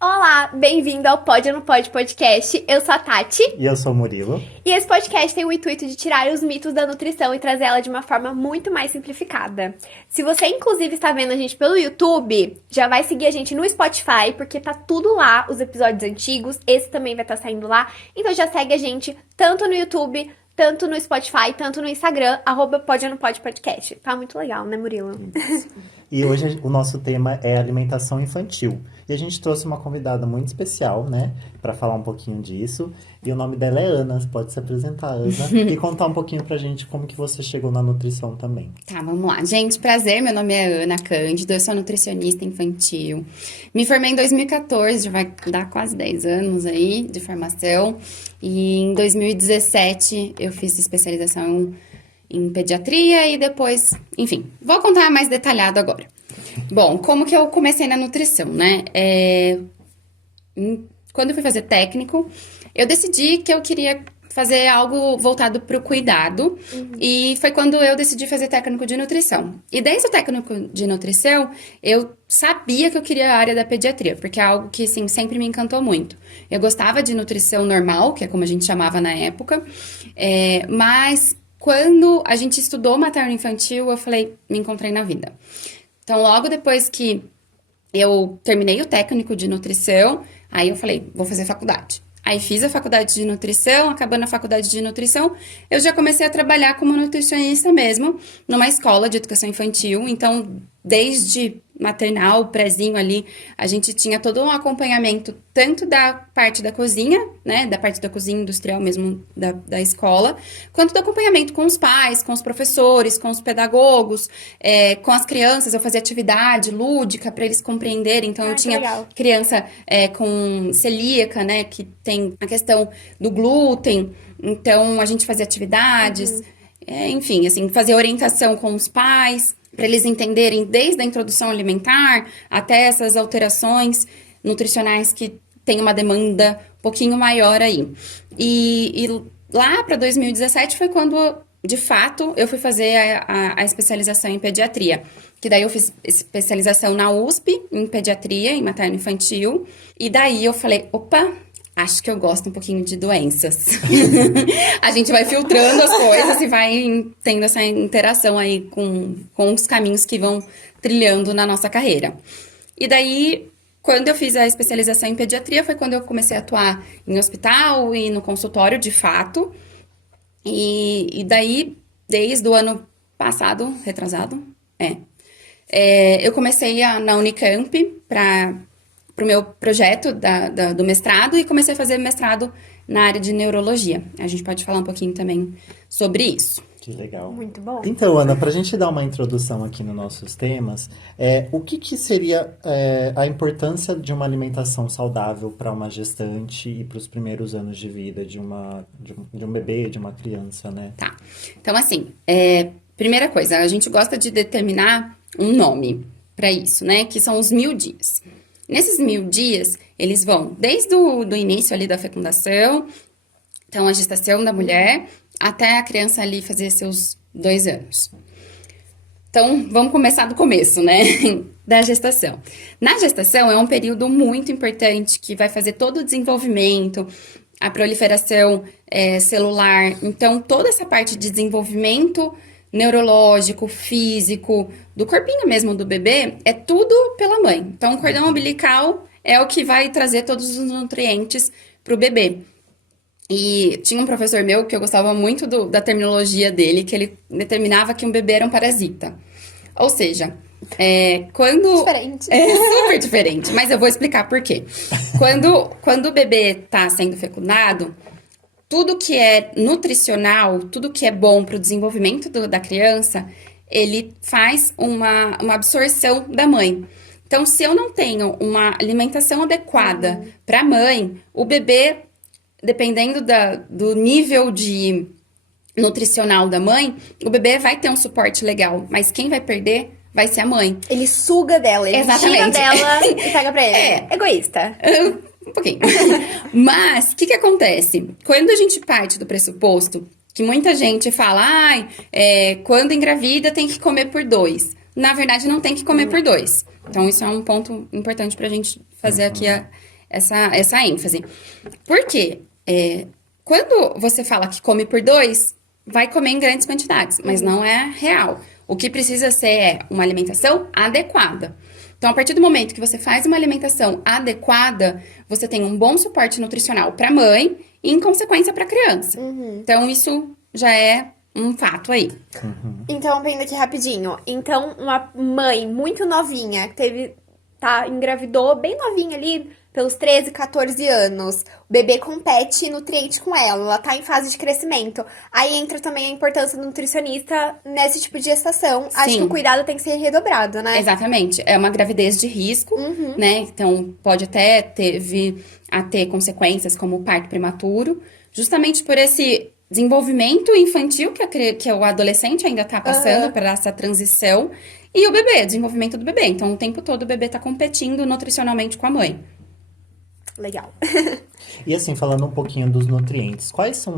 Olá, bem-vindo ao Pode ou Não Pode podcast. Eu sou a Tati E eu sou o Murilo. e esse podcast tem o intuito de tirar os mitos da nutrição e trazer ela de uma forma muito mais simplificada. Se você, inclusive, está vendo a gente pelo YouTube, já vai seguir a gente no Spotify, porque tá tudo lá, os episódios antigos, esse também vai estar saindo lá. Então já segue a gente tanto no YouTube, tanto no Spotify, tanto no Instagram, @Pode ou Não Pode podcast. Tá muito legal, né, Murilo? E hoje o nosso tema é alimentação infantil. E a gente trouxe uma convidada muito especial, né, para falar um pouquinho disso. E o nome dela é Ana. Você pode se apresentar, Ana, e contar um pouquinho pra gente como que você chegou na nutrição também. Tá, vamos lá. Gente, prazer, meu nome é Ana Cândido, eu sou nutricionista infantil. Me formei em 2014, já vai dar quase 10 anos aí de formação. E em 2017 eu fiz especialização em pediatria e depois, enfim, vou contar mais detalhado agora. Bom, como que eu comecei na nutrição, né? Quando eu fui fazer técnico, eu decidi que eu queria fazer algo voltado para o cuidado. E foi quando eu decidi fazer técnico de nutrição. E desde o técnico de nutrição, eu sabia que eu queria a área da pediatria, porque é algo que, assim, sempre me encantou muito. Eu gostava de nutrição normal, que é como a gente chamava na época, mas quando a gente estudou materno-infantil, eu falei, me encontrei na vida. Então, logo depois que eu terminei o técnico de nutrição, aí eu falei, vou fazer faculdade. Aí fiz a faculdade de nutrição, acabando a faculdade de nutrição, eu já comecei a trabalhar como nutricionista mesmo, numa escola de educação infantil. Então, desde maternal, prézinho ali, a gente tinha todo um acompanhamento, tanto da parte da cozinha, né, da parte da cozinha industrial mesmo da escola, quanto do acompanhamento com os pais, com os professores, com os pedagogos, com as crianças. Eu fazia atividade lúdica para eles compreenderem. Então, eu Que tinha legal. criança com celíaca, né, que tem a questão do glúten. Então, a gente fazia atividades, enfim, assim, fazer orientação com os pais, para eles entenderem desde a introdução alimentar até essas alterações nutricionais que tem uma demanda um pouquinho maior aí. E lá para 2017 foi quando, de fato, eu fui fazer a especialização em pediatria. Que daí eu fiz especialização na USP, em pediatria, em materno-infantil. E daí eu falei, opa, acho que eu gosto um pouquinho de doenças. A gente vai filtrando as coisas e vai tendo essa interação aí com os caminhos que vão trilhando na nossa carreira. E daí, quando eu fiz a especialização em pediatria, foi quando eu comecei a atuar em hospital e no consultório, de fato. E daí, desde o ano passado, retrasado, eu comecei na Unicamp para o meu projeto do mestrado e comecei a fazer mestrado na área de neurologia. A gente pode falar um pouquinho também sobre isso. Que legal. Muito bom. Então, Ana, para a gente dar uma introdução aqui nos nossos temas, o que que seria a importância de uma alimentação saudável para uma gestante e para os primeiros anos de vida de um bebê, de uma criança, né? Tá. Então, assim, primeira coisa, a gente gosta de determinar um nome para isso, né? Que são os 1000 dias. Nesses 1000 dias, eles vão desde o do início ali da fecundação, então a gestação da mulher, até a criança ali fazer seus 2 anos. Então, vamos começar do começo, né? Da gestação. Na gestação, é um período muito importante que vai fazer todo o desenvolvimento, a proliferação celular. Então, toda essa parte de desenvolvimento neurológico, físico, do corpinho mesmo do bebê, é tudo pela mãe. Então, o cordão umbilical é o que vai trazer todos os nutrientes para o bebê. E tinha um professor meu que eu gostava muito da terminologia dele, que ele determinava que um bebê era um parasita. Ou seja, quando... Diferente. É super diferente, mas eu vou explicar por quê. Quando o bebê está sendo fecundado, tudo que é nutricional, tudo que é bom para o desenvolvimento da criança, ele faz uma absorção da mãe. Então, se eu não tenho uma alimentação adequada para a mãe, o bebê, dependendo do nível de nutricional da mãe, o bebê vai ter um suporte legal, mas quem vai perder vai ser a mãe. Ele suga dela, ele tira Exatamente. dela e pega pra ele. Egoísta. Um pouquinho. Mas, o que acontece? Quando a gente parte do pressuposto que muita gente fala, quando engravida tem que comer por 2. na verdade, não tem que comer por 2. Então, isso é um ponto importante pra gente fazer aqui essa ênfase. Por quê? Quando você fala que come por 2, vai comer em grandes quantidades, mas não é real. O que precisa ser é uma alimentação adequada. Então, a partir do momento que você faz uma alimentação adequada, você tem um bom suporte nutricional para a mãe e, em consequência, para a criança. Então, isso já é um fato aí. Então, vendo aqui rapidinho. Então, uma mãe muito novinha, engravidou bem novinha ali, pelos 13, 14 anos. O bebê compete nutriente com ela tá em fase de crescimento. Aí entra também a importância do nutricionista nesse tipo de gestação. Acho Sim. que o cuidado tem que ser redobrado, né? Exatamente. É uma gravidez de risco, né? Então, pode até vir a ter consequências como o parto prematuro, justamente por esse desenvolvimento infantil que o adolescente ainda tá passando por essa transição, e o bebê, desenvolvimento do bebê. Então, o tempo todo o bebê tá competindo nutricionalmente com a mãe. Legal. E assim, falando um pouquinho dos nutrientes, quais são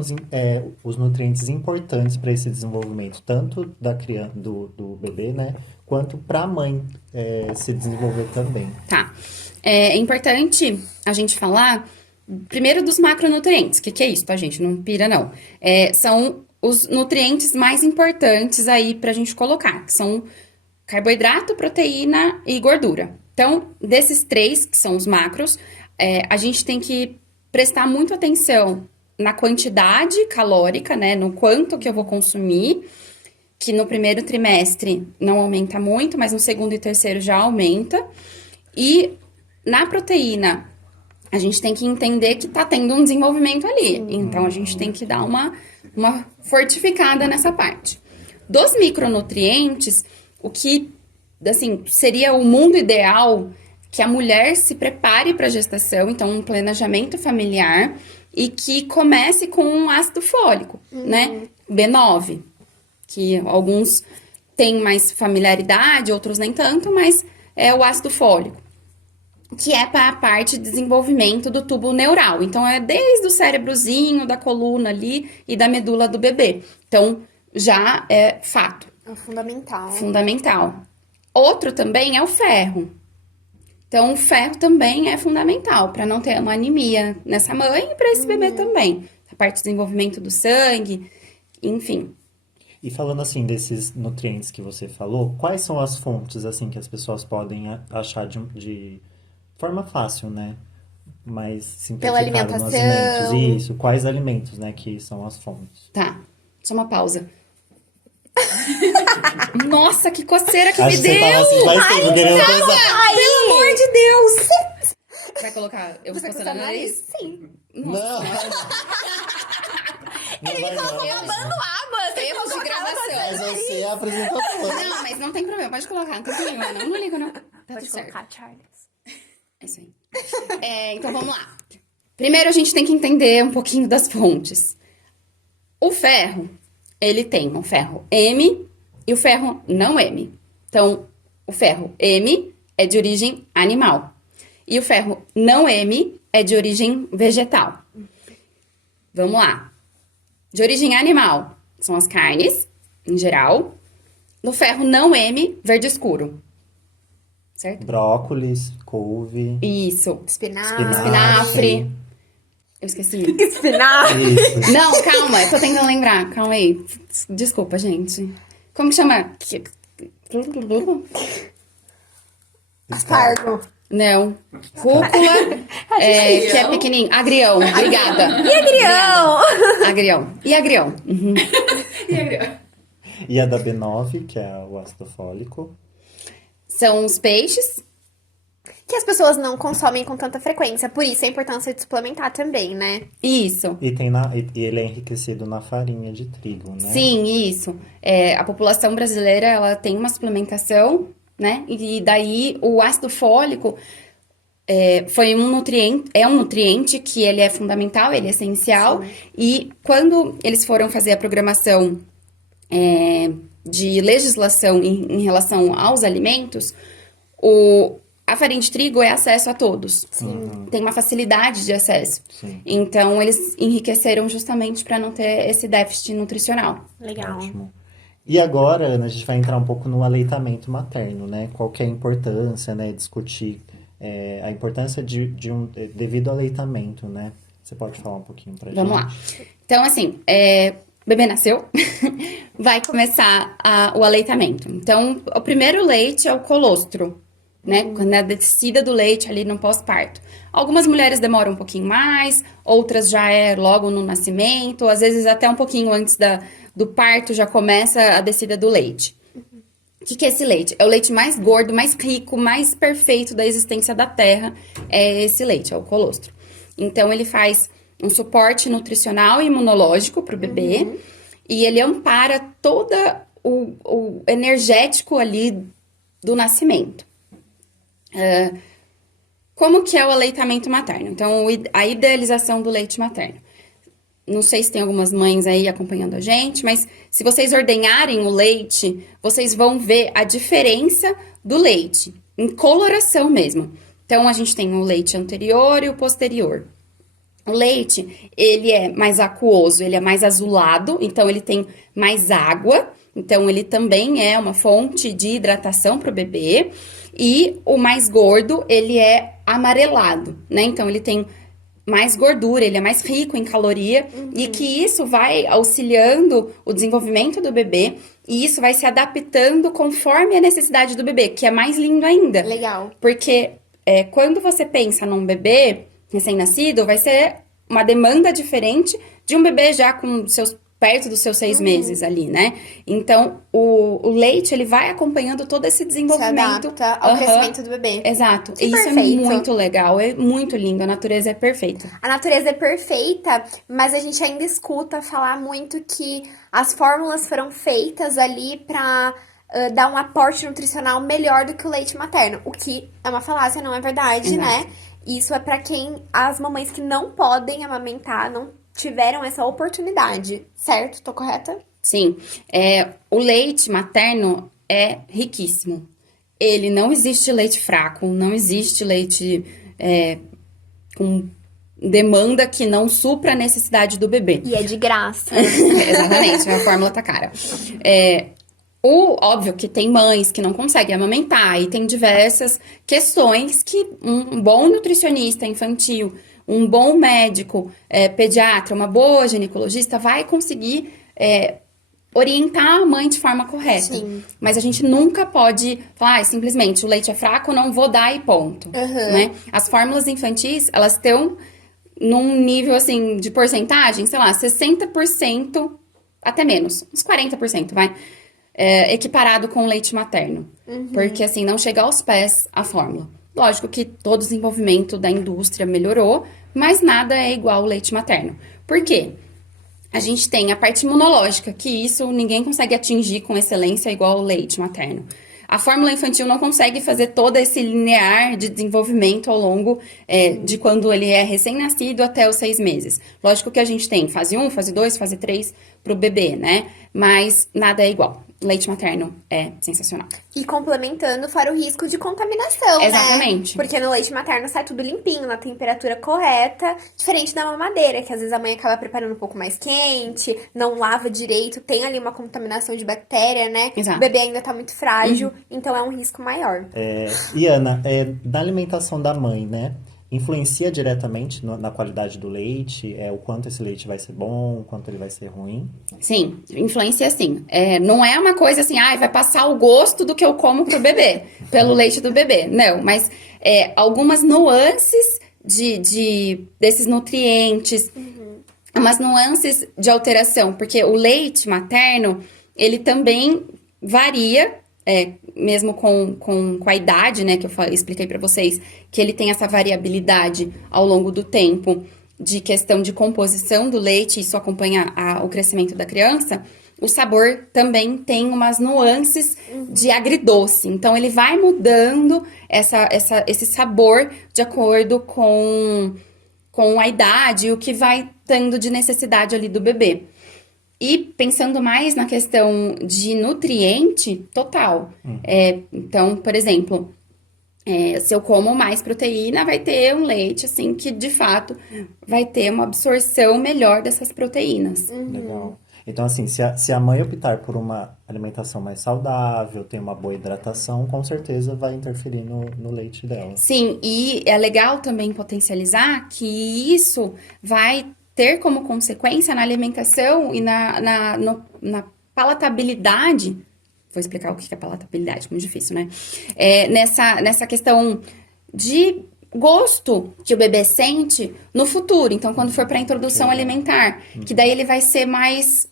os nutrientes importantes para esse desenvolvimento, tanto da criança, do bebê, né, quanto para a mãe se desenvolver também? Tá. É importante a gente falar primeiro dos macronutrientes. O que é isso, tá, gente? Não pira, não. São os nutrientes mais importantes aí pra gente colocar, que são carboidrato, proteína e gordura. Então, desses 3, que são os macros, a gente tem que prestar muito atenção na quantidade calórica, né? No quanto que eu vou consumir, que no primeiro trimestre não aumenta muito, mas no segundo e terceiro já aumenta. E na proteína, a gente tem que entender que tá tendo um desenvolvimento ali. Então, a gente tem que dar uma fortificada nessa parte. Dos micronutrientes, o que, assim, seria o mundo ideal, que a mulher se prepare para a gestação, então um planejamento familiar, e que comece com um ácido fólico, né? B9, que alguns têm mais familiaridade, outros nem tanto, mas é o ácido fólico, que é para a parte de desenvolvimento do tubo neural. Então, é desde o cérebrozinho, da coluna ali e da medula do bebê. Então, já é fato. É fundamental. Fundamental. Outro também é o ferro. Então, o ferro também é fundamental para não ter uma anemia nessa mãe e para esse bebê também. A parte de desenvolvimento do sangue, enfim. E falando assim desses nutrientes que você falou, quais são as fontes assim que as pessoas podem achar de forma fácil, né? Mais Pela simplificada nos alimentação. alimentos. Isso, quais alimentos, né, que são as fontes? Tá, só uma pausa. Nossa, que coceira que Acho me que você deu! tava assim, faz tempo querendo pensar. Pelo amor de Deus! Vai colocar eu vou coçando o nariz? Sim. Não. Não vai não. Babando água. Erros de gravação. Mas você é a apresentadora. Não, mas não tem problema, pode colocar, não tem problema, não ligo não. Tá Pode tudo certo. colocar, Charles. É isso aí. Então vamos lá. Primeiro a gente tem que entender um pouquinho das fontes. O ferro, ele tem o ferro M e o ferro não M. Então, o ferro M é de origem animal. E o ferro não M é de origem vegetal. Vamos lá. De origem animal, são as carnes, em geral. No ferro não M, verde escuro. Certo? Brócolis, couve, Isso. Espinafre. Espinafre. Eu esqueci. Espinafre. isso. Não, calma, eu tô tentando lembrar. Calma aí. Desculpa, gente. Como que chama? Aspargo. Não. Rúcula, que é pequenininho. Agrião. Obrigada. E agrião? Agrião. E agrião. Uhum. E a da B9, que é o ácido fólico. São os peixes. Que as pessoas não consomem com tanta frequência. Por isso a importância de suplementar também, né? Isso. E ele é enriquecido na farinha de trigo, né? Sim, isso. A população brasileira, ela tem uma suplementação, né? E daí o ácido fólico é um nutriente que ele é fundamental, ele é essencial. Sim. E quando eles foram fazer a programação de legislação em relação aos alimentos, a farinha de trigo é acesso a todos. Sim. Tem uma facilidade de acesso. Sim. Então, eles enriqueceram justamente para não ter esse déficit nutricional. Legal. Ótimo. E agora, Ana, a gente vai entrar um pouco no aleitamento materno, né? Qual que é a importância, né? Discutir a importância de um devido aleitamento, né? Você pode falar um pouquinho pra Vamos gente? lá. Então, assim, o bebê nasceu, vai começar o aleitamento. Então, o primeiro leite é o colostro, né? Quando é a descida do leite ali no pós-parto. Algumas mulheres demoram um pouquinho mais, outras já é logo no nascimento, às vezes até um pouquinho antes do parto já começa a descida do leite. O que é esse leite? É o leite mais gordo, mais rico, mais perfeito da existência da Terra. É esse leite, é o colostro. Então, ele faz um suporte nutricional e imunológico para o bebê. E ele ampara todo o energético ali do nascimento. Como que é o aleitamento materno? Então, a idealização do leite materno. Não sei se tem algumas mães aí acompanhando a gente, mas se vocês ordenharem o leite, vocês vão ver a diferença do leite, em coloração mesmo. Então, a gente tem o leite anterior e o posterior. O leite, ele é mais aquoso, ele é mais azulado, então ele tem mais água. Então, ele também é uma fonte de hidratação para o bebê. E o mais gordo, ele é amarelado, né? Então, ele tem mais gordura, ele é mais rico em caloria. E que isso vai auxiliando o desenvolvimento do bebê. E isso vai se adaptando conforme a necessidade do bebê, que é mais lindo ainda. Legal. Porque quando você pensa num bebê recém-nascido, vai ser uma demanda diferente de um bebê já com perto dos seus 6 meses ali, né? Então, o leite, ele vai acompanhando todo esse Se desenvolvimento. adapta ao crescimento do bebê. Exato. Que E isso perfeito. é muito legal, é muito lindo, a natureza é perfeita. A natureza é perfeita, mas a gente ainda escuta falar muito que as fórmulas foram feitas ali pra dar um aporte nutricional melhor do que o leite materno. O que é uma falácia, não é verdade, Exato. né? Isso é pra as mamães que não podem amamentar, não tiveram essa oportunidade, certo? Tô correta? Sim, o leite materno é riquíssimo. Ele não existe leite fraco, não existe leite com demanda que não supra a necessidade do bebê. E é de graça. Exatamente, a fórmula tá cara. Óbvio que tem mães que não conseguem amamentar e tem diversas questões que um bom nutricionista infantil, um bom médico pediatra, uma boa ginecologista vai conseguir orientar a mãe de forma correta. Sim. Mas a gente nunca pode falar, simplesmente o leite é fraco, não vou dar e ponto. Né? As fórmulas infantis, elas estão num nível, assim, de porcentagem, sei lá, 60%, até menos, uns 40%, vai, equiparado com o leite materno. Porque, assim, não chega aos pés a fórmula. Lógico que todo o desenvolvimento da indústria melhorou, mas nada é igual ao leite materno. Por quê? A gente tem a parte imunológica, que isso ninguém consegue atingir com excelência igual ao leite materno. A fórmula infantil não consegue fazer todo esse linear de desenvolvimento ao longo de quando ele é recém-nascido até os 6 meses. Lógico que a gente tem fase 1, fase 2, fase 3 pro bebê, né? Mas nada é igual. Leite materno é sensacional. E complementando, fora o risco de contaminação, Exatamente. né? Porque no leite materno sai tudo limpinho, na temperatura correta, diferente da mamadeira, que às vezes a mãe acaba preparando um pouco mais quente, não lava direito, tem ali uma contaminação de bactéria, né? Exato. O bebê ainda tá muito frágil, então é um risco maior. E Ana, na alimentação da mãe, né? Influencia diretamente na qualidade do leite, o quanto esse leite vai ser bom, o quanto ele vai ser ruim? Sim, influencia sim. Não é uma coisa assim, vai passar o gosto do que eu como pro bebê, pelo leite do bebê. Não, mas algumas nuances desses nutrientes, umas nuances de alteração, porque o leite materno, ele também varia, mesmo com a idade, né, que eu expliquei pra vocês, que ele tem essa variabilidade ao longo do tempo de questão de composição do leite, isso acompanha o crescimento da criança, o sabor também tem umas nuances de agridoce. Então, ele vai mudando esse sabor de acordo com a idade e o que vai tendo de necessidade ali do bebê. E pensando mais na questão de nutriente, total. Então, por exemplo, se eu como mais proteína, vai ter um leite, assim, que de fato vai ter uma absorção melhor dessas proteínas. Legal. Então, assim, se a mãe optar por uma alimentação mais saudável, ter uma boa hidratação, com certeza vai interferir no leite dela. Sim, e é legal também potencializar que isso vai ter como consequência na alimentação e na palatabilidade. Vou explicar o que é palatabilidade, muito difícil, né? Nessa questão de gosto que o bebê sente no futuro. Então, quando for para a introdução alimentar, que daí ele vai ser mais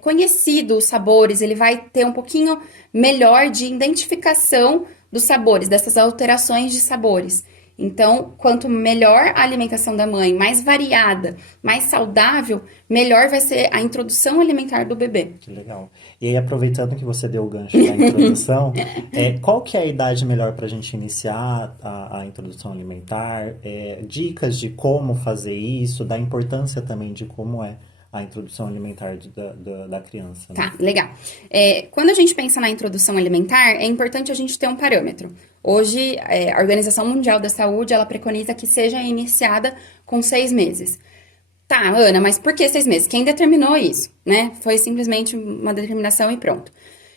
conhecido os sabores, ele vai ter um pouquinho melhor de identificação dos sabores, dessas alterações de sabores. Então, quanto melhor a alimentação da mãe, mais variada, mais saudável, melhor vai ser a introdução alimentar do bebê. Que legal. E aí, aproveitando que você deu o gancho da introdução, qual que é a idade melhor para a gente iniciar a introdução alimentar? Dicas de como fazer isso, da importância também de como é a introdução alimentar da criança, né? Tá, legal. Quando a gente pensa na introdução alimentar, é importante a gente ter um parâmetro. Hoje, a Organização Mundial da Saúde, ela preconiza que seja iniciada com 6 meses. Tá, Ana, mas por que 6 meses? Quem determinou isso, né? Foi simplesmente uma determinação e pronto.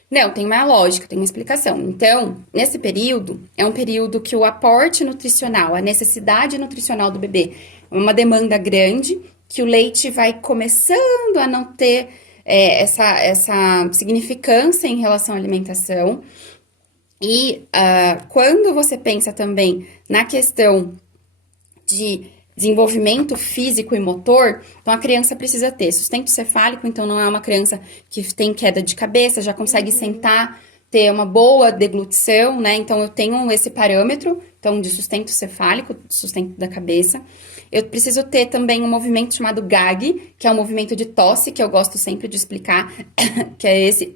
Não, tem uma lógica, tem uma explicação. Então, nesse período, é um período que o aporte nutricional, a necessidade nutricional do bebê é uma demanda grande, que o leite vai começando a não ter essa significância em relação à alimentação. E quando você pensa também na questão de desenvolvimento físico e motor, então a criança precisa ter sustento cefálico, então não é uma criança que tem queda de cabeça, já consegue sentar, ter uma boa deglutição, né? Então eu tenho esse parâmetro, então de sustento cefálico, sustento da cabeça. Eu preciso ter também um movimento chamado GAG, que é um movimento de tosse, que eu gosto sempre de explicar, que é esse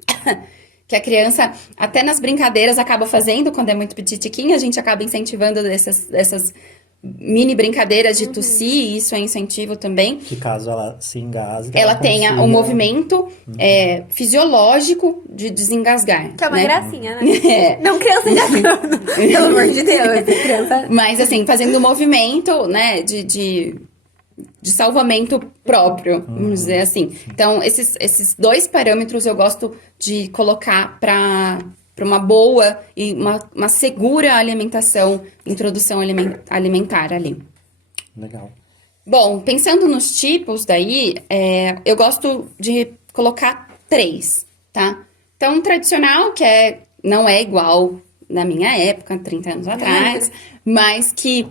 que a criança, até nas brincadeiras, acaba fazendo, quando é muito petitiquinha, a gente acaba incentivando essas mini brincadeiras de tossir, e isso é incentivo também. Que caso ela se engasgue, ela tenha um movimento fisiológico de desengasgar. Que é uma né? gracinha, né? Não criança engasgando, pelo amor de Deus. Criança... Mas assim, fazendo um movimento, né, de salvamento próprio, vamos dizer assim. Então, esses 2 parâmetros eu gosto de colocar para uma boa e uma segura alimentação, introdução alimentar ali. Legal. Bom, pensando nos tipos daí, eu gosto de colocar 3, tá? Então, tradicional, que não é igual na minha época, 30 anos atrás, mas que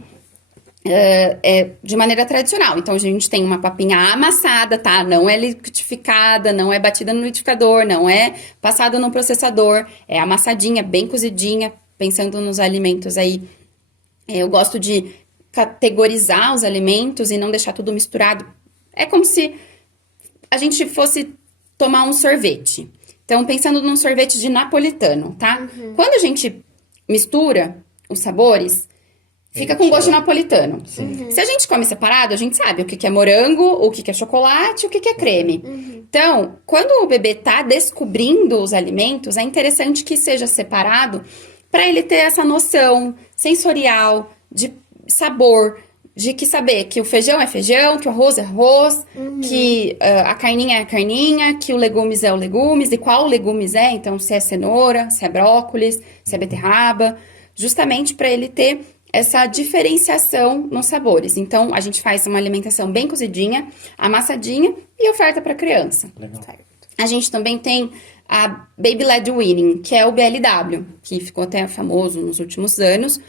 de maneira tradicional. Então, a gente tem uma papinha amassada, tá? Não é liquidificada, não é batida no liquidificador, não é passada no processador, é amassadinha, bem cozidinha, pensando nos alimentos aí. Eu gosto de categorizar os alimentos e não deixar tudo misturado. É como se a gente fosse tomar um sorvete. Então, pensando num sorvete de napolitano, tá? Quando a gente mistura os sabores, fica com gosto de napolitano. Se a gente come separado, a gente sabe o que é morango, o que é chocolate, o que é creme. Então, quando o bebê tá descobrindo os alimentos, é interessante que seja separado para ele ter essa noção sensorial de sabor, de saber que o feijão é feijão, que o arroz é arroz, que a carninha é a carninha, que o legumes é o legumes, e qual legumes é, então se é cenoura, se é brócolis, se é beterraba, justamente para ele ter essa diferenciação nos sabores. Então, a gente faz uma alimentação bem cozidinha, amassadinha e oferta para criança. Legal. A gente também tem a Baby Led Weaning, que é o BLW, que ficou até famoso nos últimos anos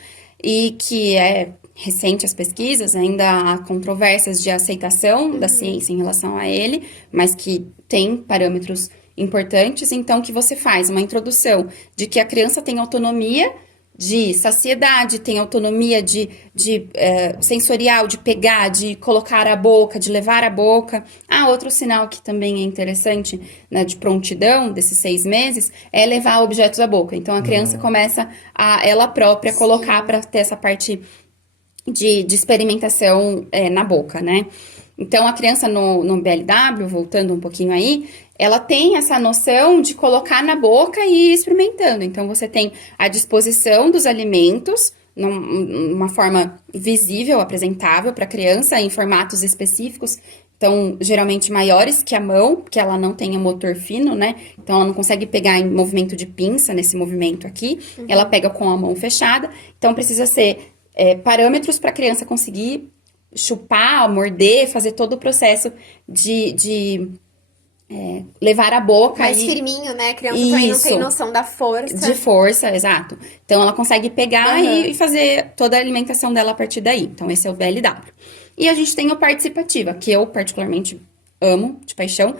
e que é recente as pesquisas, ainda há controvérsias de aceitação da ciência em relação a ele, mas que tem parâmetros importantes. Então, que você faz uma introdução de que a criança tem autonomia de saciedade, tem autonomia de sensorial, de pegar, de colocar a boca, de levar a boca. Outro sinal que também é interessante, né, de prontidão desses 6 meses, é levar objetos à boca. Então, a criança começa a ela própria colocar para ter essa parte de experimentação na boca, né? Então, a criança no BLW, voltando um pouquinho aí, ela tem essa noção de colocar na boca e ir experimentando. Então, você tem a disposição dos alimentos, numa forma visível, apresentável para a criança, em formatos específicos. estão geralmente maiores que a mão, porque ela não tem o motor fino, né? Então ela não consegue pegar em movimento de pinça, nesse movimento aqui. Ela pega com a mão fechada. Então precisa ser parâmetros para a criança conseguir chupar, morder, fazer todo o processo de levar a boca. Mais firminho, né? A criança também não tem noção da força. De força, exato. Então, ela consegue pegar e fazer toda a alimentação dela a partir daí. Então, esse é o BLW. E a gente tem o participativa, que eu particularmente amo, de paixão,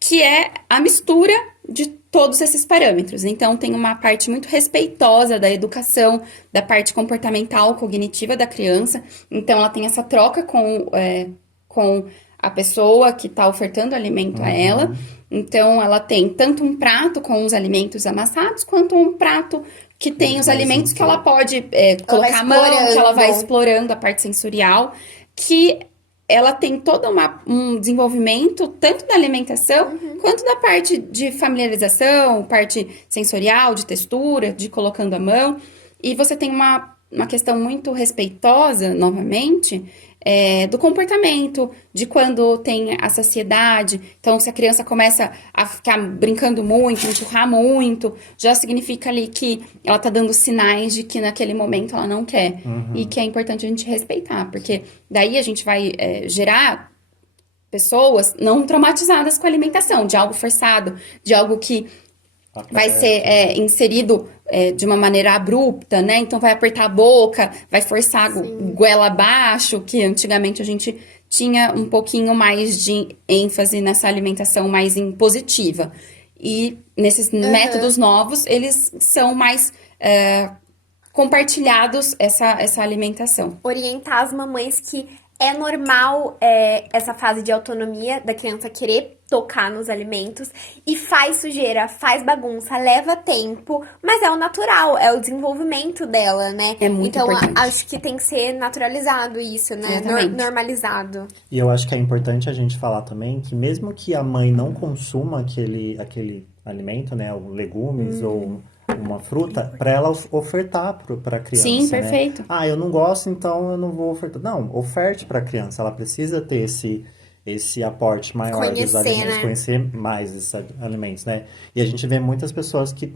que é a mistura de todos esses parâmetros. Então, tem uma parte muito respeitosa da educação, da parte comportamental, cognitiva da criança. Então, ela tem essa troca com a pessoa que está ofertando alimento a ela. Então, ela tem tanto um prato com os alimentos amassados, quanto um prato que tem os alimentos que ela pode colocar a mão, que ela vai explorando a parte sensorial, que ela tem todo um desenvolvimento tanto da alimentação, quanto da parte de familiarização, parte sensorial, de textura, de colocando a mão. E você tem uma questão muito respeitosa, novamente, do comportamento, de quando tem a saciedade. Então, se a criança começa a ficar brincando muito, enxurrar muito, já significa ali que ela tá dando sinais de que naquele momento ela não quer. E que é importante a gente respeitar, porque daí a gente vai gerar pessoas não traumatizadas com a alimentação, de algo forçado, de algo que vai ser inserido de uma maneira abrupta, né? Então, vai apertar a boca, vai forçar a goela abaixo, que antigamente a gente tinha um pouquinho mais de ênfase nessa alimentação mais impositiva. E nesses métodos novos, eles são mais compartilhados essa alimentação. Orientar as mamães que é normal essa fase de autonomia da criança querer tocar nos alimentos e faz sujeira, faz bagunça, leva tempo, mas é o natural, é o desenvolvimento dela, né? É muito importante. Então, acho que tem que ser naturalizado isso, né? Normalizado. E eu acho que é importante a gente falar também que mesmo que a mãe não consuma aquele alimento, né? Ou legumes ou uma fruta, para ela ofertar para a criança. Sim, perfeito. Né? Ah, eu não gosto, então eu não vou ofertar. Não, oferte para a criança. Ela precisa ter esse aporte maior dos alimentos, né? Conhecer mais esses alimentos, né? E a gente vê muitas pessoas que,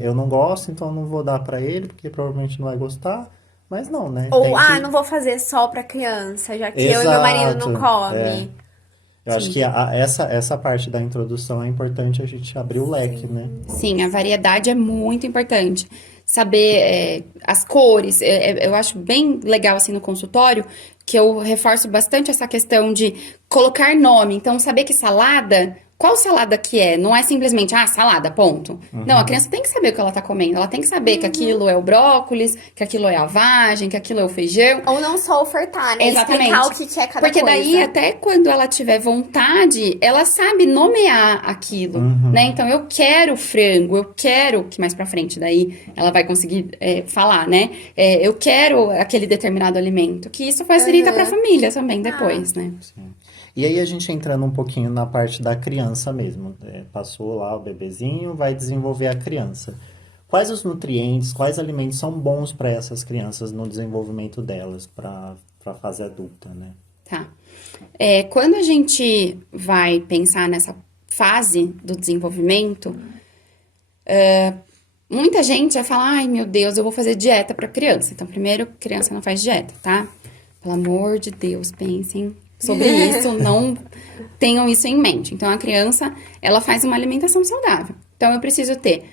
eu não gosto, então eu não vou dar para ele, porque provavelmente não vai gostar. Mas não, né? Ou, não vou fazer só para criança, já que eu e meu marido não come. Eu acho que essa parte da introdução é importante a gente abrir o leque, né? Sim, a variedade é muito importante. Saber as cores, eu acho bem legal assim no consultório, que eu reforço bastante essa questão de colocar nome. Então, saber que salada, qual salada que é? Não é simplesmente, salada, ponto. Não, a criança tem que saber o que ela tá comendo. Ela tem que saber que aquilo é o brócolis, que aquilo é a vagem, que aquilo é o feijão. Ou não só ofertar, né? Exatamente. Explicar o que é cada Porque coisa. daí, até quando ela tiver vontade, ela sabe nomear aquilo, né? Então, eu quero frango, eu quero, que mais pra frente daí ela vai conseguir falar, né? Eu quero aquele determinado alimento. Que isso facilita pra família também depois, né? Sim. E aí a gente entrando um pouquinho na parte da criança mesmo. Passou lá o bebezinho, vai desenvolver a criança. Quais os nutrientes, quais alimentos são bons para essas crianças no desenvolvimento delas, para a fase adulta, né? Tá. Quando a gente vai pensar nessa fase do desenvolvimento, muita gente vai falar, ai meu Deus, eu vou fazer dieta para criança. Então, primeiro, criança não faz dieta, tá? Pelo amor de Deus, pensem sobre isso, não tenham isso em mente. Então, a criança, ela faz uma alimentação saudável. Então, eu preciso ter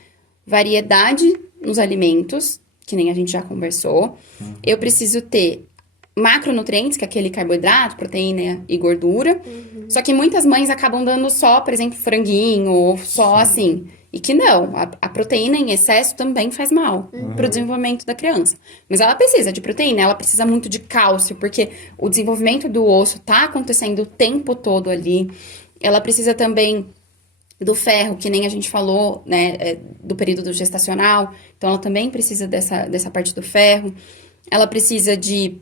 variedade nos alimentos, que nem a gente já conversou. Eu preciso ter macronutrientes, que é aquele carboidrato, proteína e gordura. Só que muitas mães acabam dando só, por exemplo, franguinho, ou só assim. E que não, a proteína em excesso também faz mal para o desenvolvimento da criança. Mas ela precisa de proteína, ela precisa muito de cálcio, porque o desenvolvimento do osso tá acontecendo o tempo todo ali. Ela precisa também do ferro, que nem a gente falou, né, do período gestacional. Então, ela também precisa dessa parte do ferro. Ela precisa de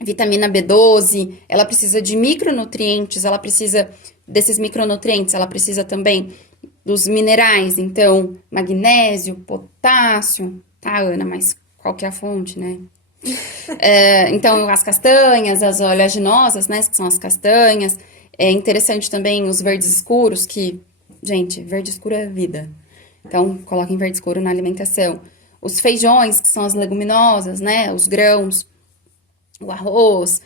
vitamina B12, ela precisa de micronutrientes, ela precisa desses micronutrientes, ela precisa também dos minerais, então, magnésio, potássio, tá, Ana? Mas qual que é a fonte, né? Então, as castanhas, as oleaginosas, né, que são as castanhas. É interessante também os verdes escuros, que, gente, verde escuro é vida. Então, coloquem verde escuro na alimentação. Os feijões, que são as leguminosas, né, os grãos, o arroz,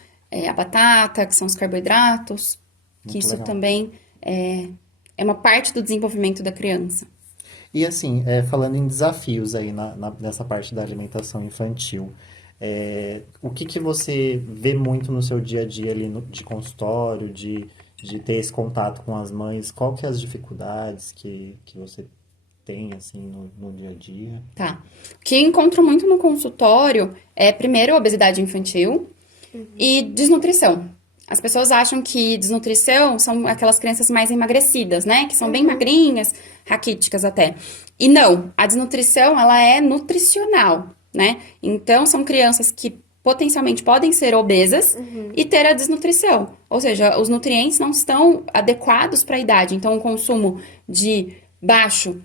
a batata, que são os carboidratos, que Muito isso legal. também é uma parte do desenvolvimento da criança. E assim, falando em desafios aí nessa parte da alimentação infantil, o que que você vê muito no seu dia a dia ali de consultório, de ter esse contato com as mães? Qual que é as dificuldades que você tem, assim, no dia a dia? Tá. O que eu encontro muito no consultório é, primeiro, obesidade infantil e desnutrição. As pessoas acham que desnutrição são aquelas crianças mais emagrecidas, né? Que são bem magrinhas, raquíticas até. E não, a desnutrição, ela é nutricional, né? Então, são crianças que potencialmente podem ser obesas e ter a desnutrição. Ou seja, os nutrientes não estão adequados para a idade. Então, o consumo de baixo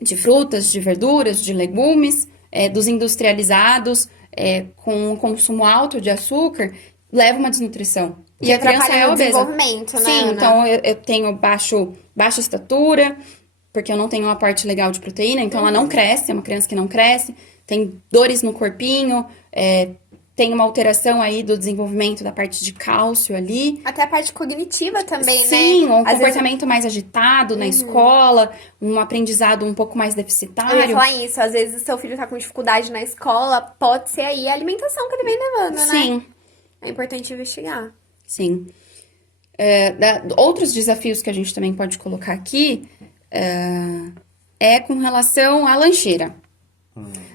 de frutas, de verduras, de legumes, dos industrializados, com um consumo alto de açúcar, leva uma desnutrição. E Que a criança atrapalha é no obesa. desenvolvimento, né, Sim, Ana? então eu tenho baixa estatura, porque eu não tenho um aporte legal de proteína, então ela não cresce, é uma criança que não cresce, tem dores no corpinho, tem uma alteração aí do desenvolvimento da parte de cálcio ali. Até a parte cognitiva também, né? Sim, um Às vezes comportamento mais agitado na escola, um aprendizado um pouco mais eu ia deficitário. falar isso, às vezes o seu filho tá com dificuldade na escola, pode ser aí a alimentação que ele vem levando, né? Sim, É importante investigar. sim. Outros desafios que a gente também pode colocar aqui com relação à lancheira.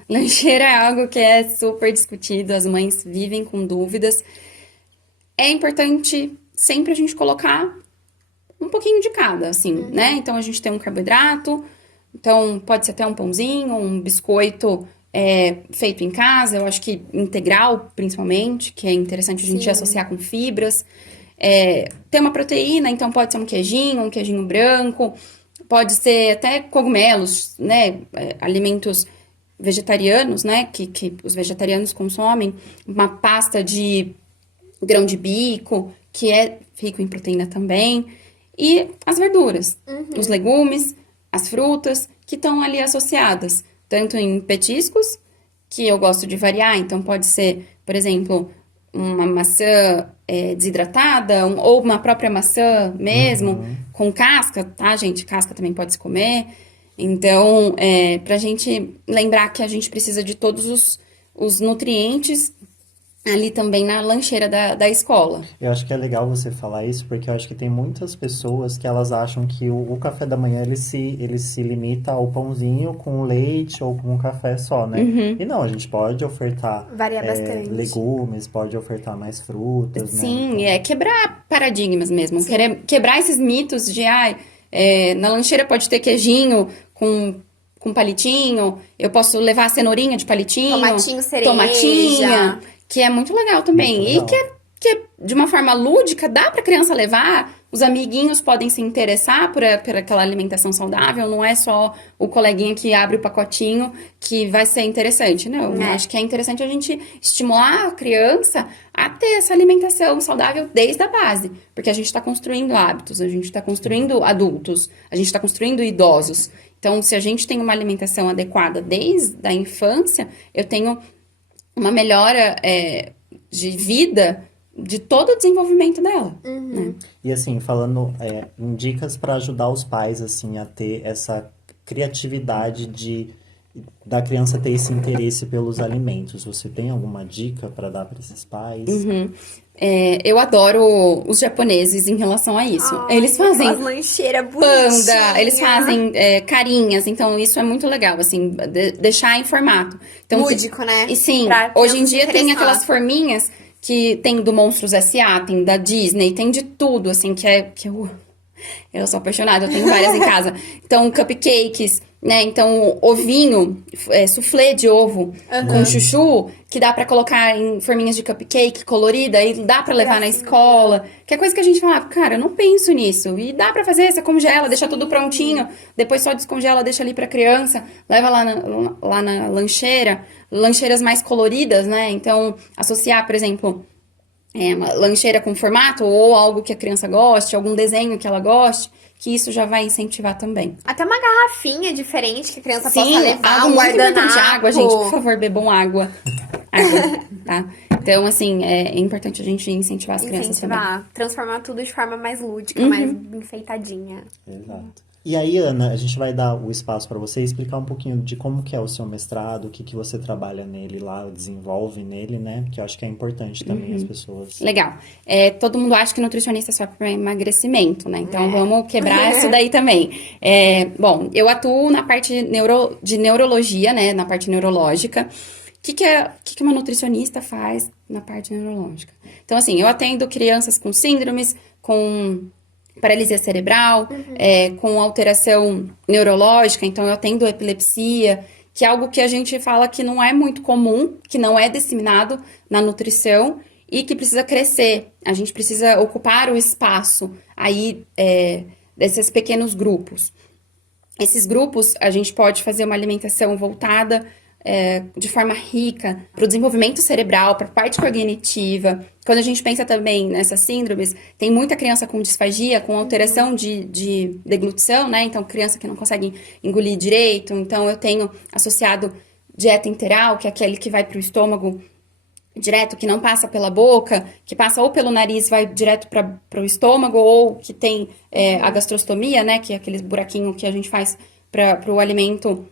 Lancheira é algo que é super discutido, as mães vivem com dúvidas. É importante sempre a gente colocar um pouquinho de cada, assim, né? Então, a gente tem um carboidrato, então pode ser até um pãozinho, um biscoito feito em casa, eu acho que integral, principalmente, que é interessante a gente Sim. associar com fibras. Tem uma proteína, então pode ser um queijinho branco, pode ser até cogumelos, né? Alimentos vegetarianos, né? Que os vegetarianos consomem, uma pasta de grão de bico, que é rico em proteína também, e as verduras, os legumes, as frutas, que estão ali associadas, tanto em petiscos, que eu gosto de variar, então pode ser, por exemplo, uma maçã desidratada, ou uma própria maçã mesmo, com casca, tá, gente? Casca também pode se comer. Então, pra gente lembrar que a gente precisa de todos os nutrientes ali também na lancheira da escola. Eu acho que é legal você falar isso, porque eu acho que tem muitas pessoas que elas acham que o café da manhã ele se limita ao pãozinho com leite ou com um café só, né? E não, a gente pode ofertar Variar bastante. legumes, pode ofertar mais frutas, né? Sim, quebrar paradigmas mesmo. Quebrar esses mitos de, na lancheira pode ter queijinho com palitinho, eu posso levar cenourinha de palitinho. Tomatinho cereja. Tomatinha, que é muito legal também. Muito E legal. que de uma forma lúdica, dá pra criança levar, os amiguinhos podem se interessar por aquela alimentação saudável, não é só o coleguinha que abre o pacotinho que vai ser interessante, não. Eu acho que é interessante a gente estimular a criança a ter essa alimentação saudável desde a base, porque a gente está construindo hábitos, a gente está construindo adultos, a gente está construindo idosos. Então, se a gente tem uma alimentação adequada desde a infância, eu tenho uma melhora de vida de todo o desenvolvimento dela. Né? E assim, falando em dicas para ajudar os pais assim a ter essa criatividade da criança ter esse interesse pelos alimentos. Você tem alguma dica para dar para esses pais? Eu adoro os japoneses em relação a isso. Eles fazem As lancheiras bonitinhas. panda, eles fazem carinhas, então isso é muito legal, assim, deixar em formato. Então, Lúdico, né? E sim, Pra hoje em criança se dia tem interessar. aquelas forminhas que tem do Monstros S.A., tem da Disney, tem de tudo, assim, que eu sou apaixonada, eu tenho várias em casa. Então, cupcakes, né? Então, ovinho, soufflé de ovo com chuchu, que dá pra colocar em forminhas de cupcake colorida e dá pra levar na escola. Que é coisa que a gente fala, cara, eu não penso nisso. E dá pra fazer, você congela, deixa tudo prontinho, depois só descongela, deixa ali pra criança, leva lá na lancheira, lancheiras mais coloridas, né? Então, associar, por exemplo, uma lancheira com formato ou algo que a criança goste, algum desenho que ela goste, que isso já vai incentivar também. Até uma garrafinha diferente que a criança Sim, possa levar, algo um muito importante, guardanapo. água, gente, por favor, bebam água. Água, tá? Então, assim, é importante a gente incentivar as crianças também. Transformar tudo de forma mais lúdica, mais enfeitadinha. Exato. E aí, Ana, a gente vai dar o espaço para você explicar um pouquinho de como que é o seu mestrado, o que que você trabalha nele lá, desenvolve nele, né? Que eu acho que é importante também as pessoas. Legal. Todo mundo acha que nutricionista é só para emagrecimento, né? Então, vamos quebrar isso daí também. Bom, eu atuo na parte de neurologia, né? Na parte neurológica. O que uma nutricionista faz na parte neurológica? Então, assim, eu atendo crianças com síndromes, com paralisia cerebral, com alteração neurológica, então eu atendo epilepsia, que é algo que a gente fala que não é muito comum, que não é disseminado na nutrição e que precisa crescer. A gente precisa ocupar o espaço aí desses pequenos grupos. Esses grupos, a gente pode fazer uma alimentação voltada de forma rica para o desenvolvimento cerebral, para a parte cognitiva. Quando a gente pensa também nessas síndromes, tem muita criança com disfagia, com alteração de deglutição, né? Então, criança que não consegue engolir direito. Então, eu tenho associado dieta enteral, que é aquele que vai para o estômago direto, que não passa pela boca, que passa ou pelo nariz, vai direto para o estômago, ou que tem a gastrostomia, né? Que é aquele buraquinho que a gente faz para o alimento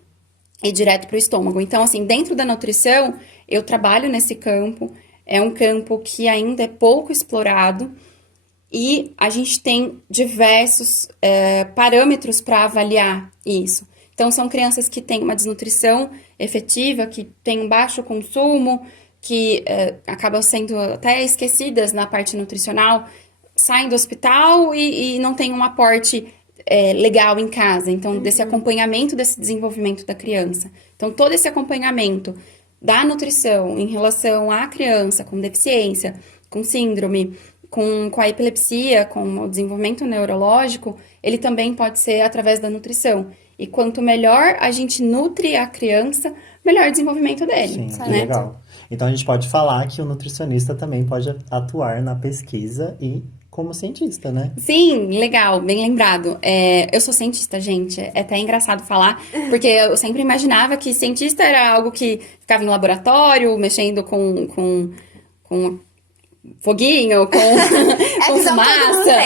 ir direto para o estômago. Então, assim, dentro da nutrição, eu trabalho nesse campo. É um campo que ainda é pouco explorado e a gente tem diversos parâmetros para avaliar isso. Então, são crianças que têm uma desnutrição efetiva, que têm um baixo consumo, que acabam sendo até esquecidas na parte nutricional, saem do hospital e não têm um aporte legal em casa. Então, desse acompanhamento, desse desenvolvimento da criança. Então, todo esse acompanhamento da nutrição em relação à criança com deficiência, com síndrome, com a epilepsia, com o desenvolvimento neurológico, ele também pode ser através da nutrição. E quanto melhor a gente nutre a criança, melhor o desenvolvimento dele. Sim, né? legal. Então, a gente pode falar que o nutricionista também pode atuar na pesquisa e como cientista, né? Sim, legal, bem lembrado. Eu sou cientista, gente. É até engraçado falar, porque eu sempre imaginava que cientista era algo que ficava em laboratório, mexendo com foguinho, com fumaça.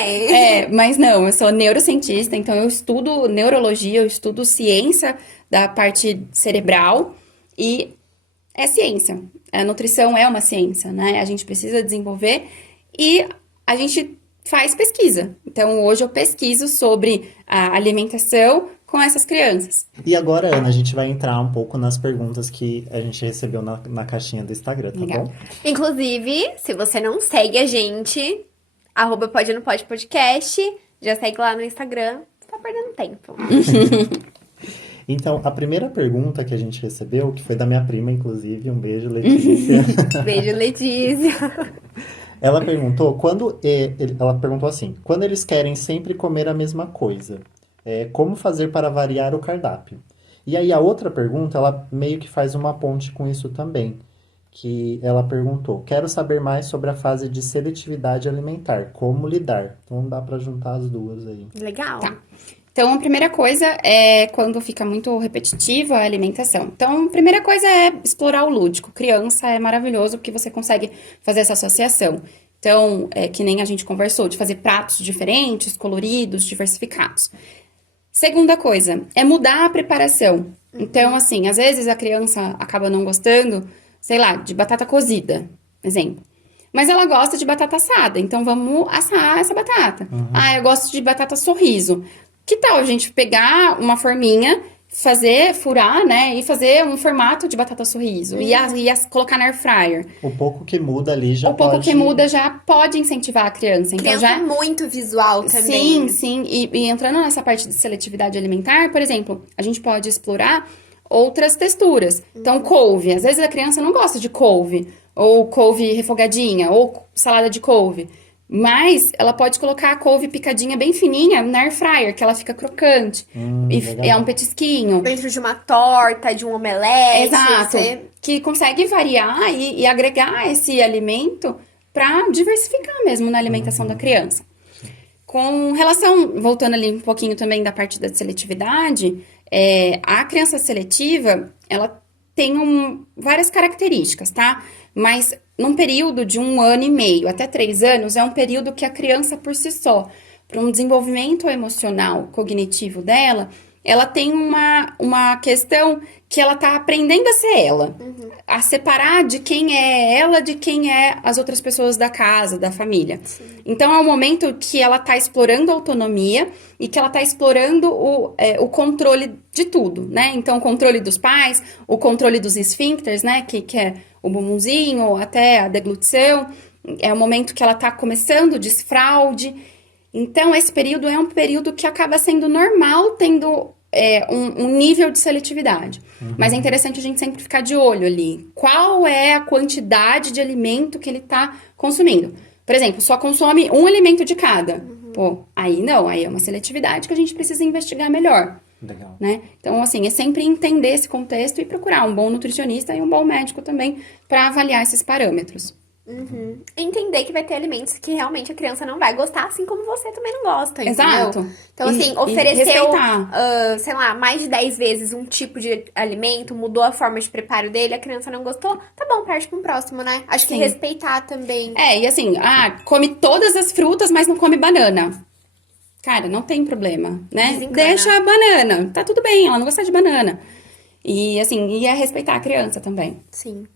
Mas não, eu sou neurocientista, então eu estudo neurologia, eu estudo ciência da parte cerebral e é ciência. A nutrição é uma ciência, né? A gente precisa desenvolver e a gente faz pesquisa. Então, hoje eu pesquiso sobre a alimentação com essas crianças. E agora, Ana, a gente vai entrar um pouco nas perguntas que a gente recebeu na caixinha do Instagram, tá Legal. bom? Inclusive, se você não segue a gente, @podenopodpodcast, já segue lá no Instagram, você tá perdendo tempo. Então, a primeira pergunta que a gente recebeu, que foi da minha prima, inclusive, um beijo, Letícia. Beijo, Letícia. Ela perguntou assim, quando eles querem sempre comer a mesma coisa, como fazer para variar o cardápio? E aí a outra pergunta, ela meio que faz uma ponte com isso também, que ela perguntou, quero saber mais sobre a fase de seletividade alimentar, como lidar? Então dá para juntar as duas aí. Legal. Tá. Então, a primeira coisa é quando fica muito repetitiva a alimentação. Então, a primeira coisa é explorar o lúdico. Criança é maravilhoso porque você consegue fazer essa associação. Então, que nem a gente conversou, de fazer pratos diferentes, coloridos, diversificados. Segunda coisa, é mudar a preparação. Então, assim, às vezes a criança acaba não gostando, sei lá, de batata cozida, exemplo. Mas ela gosta de batata assada, então vamos assar essa batata. Eu gosto de batata sorriso. Que tal a gente pegar uma forminha furar, né, e fazer um formato de batata sorriso e colocar na air fryer. O pouco que muda ali já O pouco pode... que muda já pode incentivar a criança. Então Criança já é muito visual também. sim. E entrando nessa parte de seletividade alimentar, por exemplo, a gente pode explorar outras texturas. Então, couve. Às vezes a criança não gosta de couve, ou couve refogadinha, ou salada de couve. Mas ela pode colocar a couve picadinha bem fininha na air fryer, que ela fica crocante. E legal. é um petisquinho. Dentro de uma torta, de um omelete. Exato. Você... Que consegue variar e agregar esse alimento para diversificar mesmo na alimentação da criança. Com relação, voltando ali um pouquinho também da parte da seletividade, a criança seletiva, ela tem várias características, tá? Mas num período de 1 ano e meio até 3 anos, é um período que a criança por si só, para um desenvolvimento emocional, cognitivo dela, ela tem uma questão que ela tá aprendendo a ser ela. A separar de quem é ela, de quem é as outras pessoas da casa, da família. Sim. Então, é um momento que ela tá explorando a autonomia e que ela tá explorando o controle de tudo, né? Então, o controle dos pais, o controle dos esfíncteres, né? Que é o bumbumzinho, até a deglutição. É o momento que ela tá começando o desfraude. Então, esse período é um período que acaba sendo normal, tendo um nível de seletividade. Mas é interessante a gente sempre ficar de olho ali. Qual é a quantidade de alimento que ele está consumindo? Por exemplo, só consome um alimento de cada. Pô, aí não, aí é uma seletividade que a gente precisa investigar melhor. Legal. Né? Então, assim, é sempre entender esse contexto e procurar um bom nutricionista e um bom médico também para avaliar esses parâmetros. Entender que vai ter alimentos que realmente a criança não vai gostar, assim como você também não gosta, entendeu? Exato. Então, assim, E ofereceu, respeitar. sei lá, mais de 10 vezes um tipo de alimento, mudou a forma de preparo dele, a criança não gostou, tá bom, parte para um próximo, né? Acho que Sim. respeitar também. E assim, come todas as frutas, mas não come banana. Cara, não tem problema, né? Desencana. Deixa a banana, tá tudo bem, ela não gosta de banana. E assim, respeitar a criança também. Sim.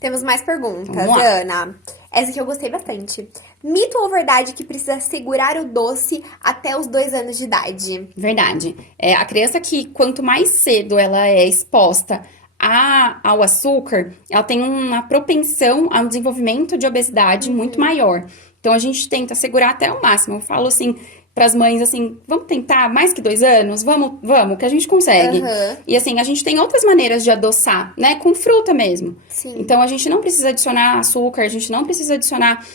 Temos mais perguntas, Vamos lá. Ana. Essa aqui eu gostei bastante. Mito ou verdade que precisa segurar o doce até os 2 anos de idade? Verdade. A criança que quanto mais cedo ela é exposta ao açúcar, ela tem uma propensão ao desenvolvimento de obesidade muito maior. Então, a gente tenta segurar até o máximo. Eu falo assim para as mães, assim, vamos tentar mais que 2 anos? Vamos, que a gente consegue. E assim, a gente tem outras maneiras de adoçar, né? Com fruta mesmo. Sim. Então, a gente não precisa adicionar açúcar, a gente não precisa adicionar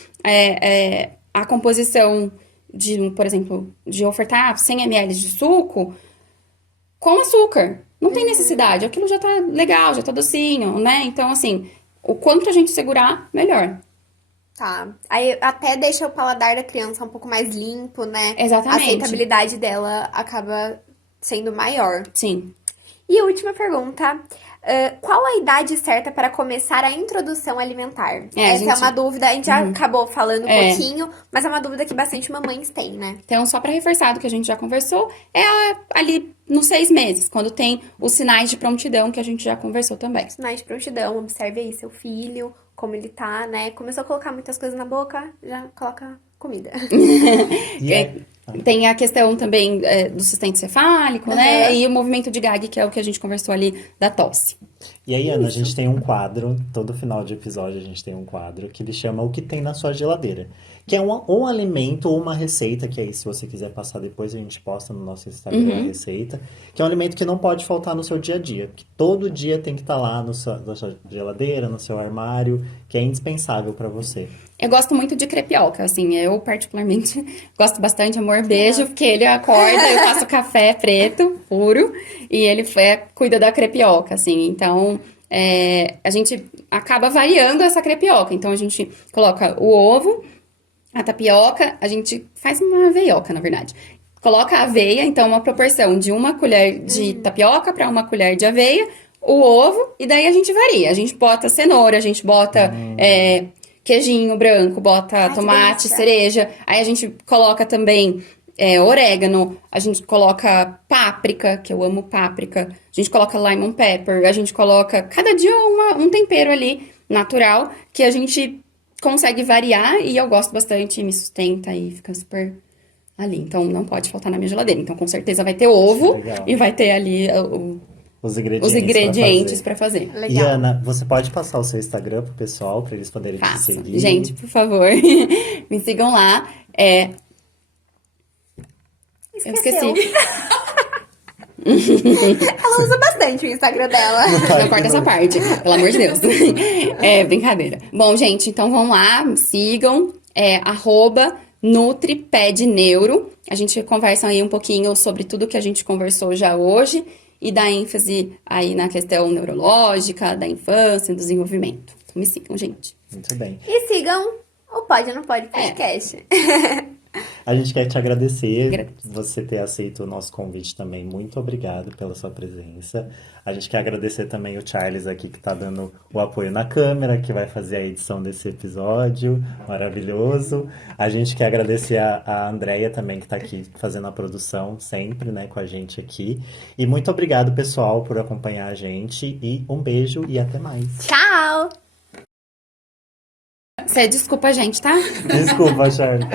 a composição de, por exemplo, de ofertar 100 ml de suco com açúcar. Não tem necessidade, aquilo já tá legal, já tá docinho, né? Então, assim, o quanto a gente segurar, melhor. Tá. Aí até deixa o paladar da criança um pouco mais limpo, né? Exatamente. A aceitabilidade dela acaba sendo maior. Sim. E a última pergunta. Qual a idade certa para começar a introdução alimentar? Essa é uma dúvida, a gente já acabou falando um pouquinho, mas é uma dúvida que bastante mamães têm, né? Então, só para reforçar do que a gente já conversou, ali nos 6 meses, quando tem os sinais de prontidão que a gente já conversou também. Sinais de prontidão, observe aí seu filho, como ele tá, né? Começou a colocar muitas coisas na boca, já coloca comida. Tem a questão também do sustento cefálico, né? E o movimento de gag, que é o que a gente conversou ali da tosse. E aí, Ana, a gente tem um quadro, todo final de episódio a gente tem um quadro que ele chama O que tem na sua geladeira. Que é um alimento ou uma receita, que aí se você quiser passar depois a gente posta no nosso Instagram a receita. Que é um alimento que não pode faltar no seu dia a dia. Que todo dia tem que estar lá na sua geladeira, no seu armário, que é indispensável para você. Eu gosto muito de crepioca, assim, eu particularmente gosto bastante, amor, beijo, porque ele acorda, eu faço café preto, puro, e ele cuida da crepioca, assim, então a gente acaba variando essa crepioca, então a gente coloca o ovo, a tapioca, a gente faz uma aveioca, na verdade. Coloca a aveia, então uma proporção de 1 colher de tapioca para 1 colher de aveia, o ovo, e daí a gente varia, a gente bota cenoura, a gente bota... queijinho branco, bota tomate, cereja. Aí a gente coloca também orégano, a gente coloca páprica, que eu amo páprica. A gente coloca lemon pepper, a gente coloca cada dia um tempero ali natural que a gente consegue variar e eu gosto bastante, me sustenta e fica super ali. Então, não pode faltar na minha geladeira. Então, com certeza vai ter ovo Legal. e vai ter ali Os os ingredientes, ingredientes pra fazer. pra fazer. E Legal. Ana, você pode passar o seu Instagram pro pessoal, pra eles poderem te Faço. seguir? Gente, por favor, me sigam lá. Eu esqueci. Ela usa bastante o Instagram dela. Não corta essa parte, pelo amor de Deus. É, brincadeira. Bom, gente, então vão lá, me sigam. @NutriPedNeuro. A gente conversa aí um pouquinho sobre tudo que a gente conversou já hoje e dá ênfase aí na questão neurológica, da infância, do desenvolvimento. Então me sigam, gente. Muito bem. E sigam o Pode ou Não Pode podcast. A gente quer te agradecer Agradeço. você ter aceito o nosso convite também. Muito obrigado pela sua presença. A gente quer agradecer também o Charles aqui que tá dando o apoio na câmera, que vai fazer a edição desse episódio. Maravilhoso. A gente quer agradecer a Andrea também, que tá aqui fazendo a produção sempre, né, com a gente aqui. E muito obrigado, pessoal, por acompanhar a gente. E um beijo e até mais. Tchau! Você desculpa a gente, tá? Desculpa, Charles.